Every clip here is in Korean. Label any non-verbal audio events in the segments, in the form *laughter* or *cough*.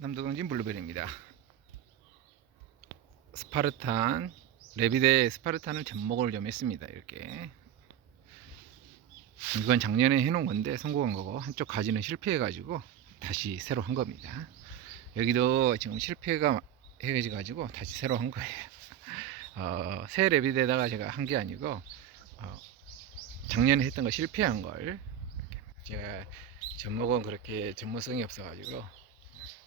남도강진 블루베리입니다. 스파르탄 레비데 스파르탄을 접목을 좀 했습니다. 이렇게 이건 작년에 해놓은 건데 성공한 거고 한쪽 가지는 실패해가지고 다시 새로 한 겁니다. 여기도 지금 실패가 해가지고 다시 새로 한 거예요. 어, 새 레비데다가 제가 한 게 아니고 어, 작년에 했던 거 실패한 걸 제가 접목은 그렇게 전문성이 없어가지고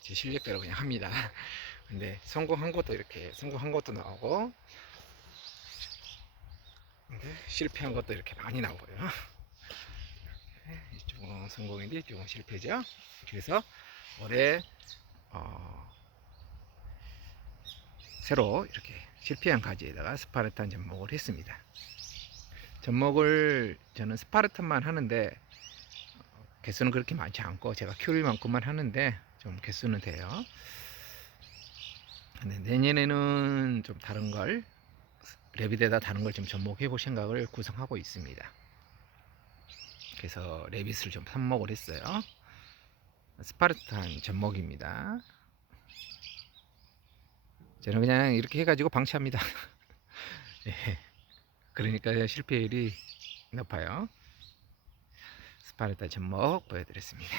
제 실력대로 그냥 합니다. *laughs* 근데 성공한 것도 이렇게 성공한 것도 나오고 근데 실패한 것도 이렇게 많이 나오고요. *laughs* 이쪽은 성공인데 이쪽은 실패죠. 그래서 올해 어, 새로 이렇게 실패한 가지에다가 스파르탄 접목을 했습니다. 접목을 저는 스파르탄만 하는데 어, 개수는 그렇게 많지 않고 제가 키울 만큼만 하는데 좀 개수는 돼요. 근데 내년에는 좀 다른 걸 레빗에다 다른 걸 좀 접목해 볼 생각을 구성하고 있습니다. 그래서 레빗을 좀 삽목을 했어요. 스파르탄 접목입니다. 저는 그냥 이렇게 해가지고 방치합니다. *laughs* 예. 그러니까 실패율이 높아요. 스파르타 접목 보여드렸습니다.